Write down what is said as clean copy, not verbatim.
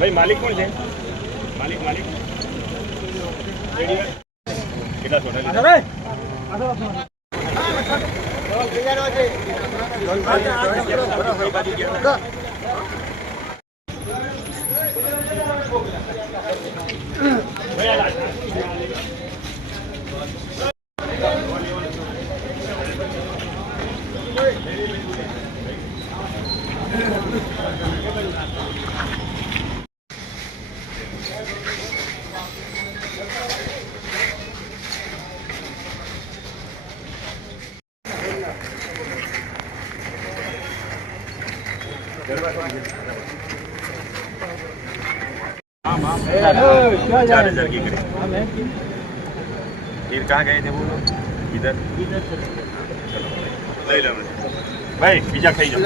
भाई मालिक कौन है? मालिक मालिक કેટલા સોના हाँ 4000 की करें। फिर कहाँ गए थे वो लोग? इधर ले लो भाई, बीजा खाई जाओ।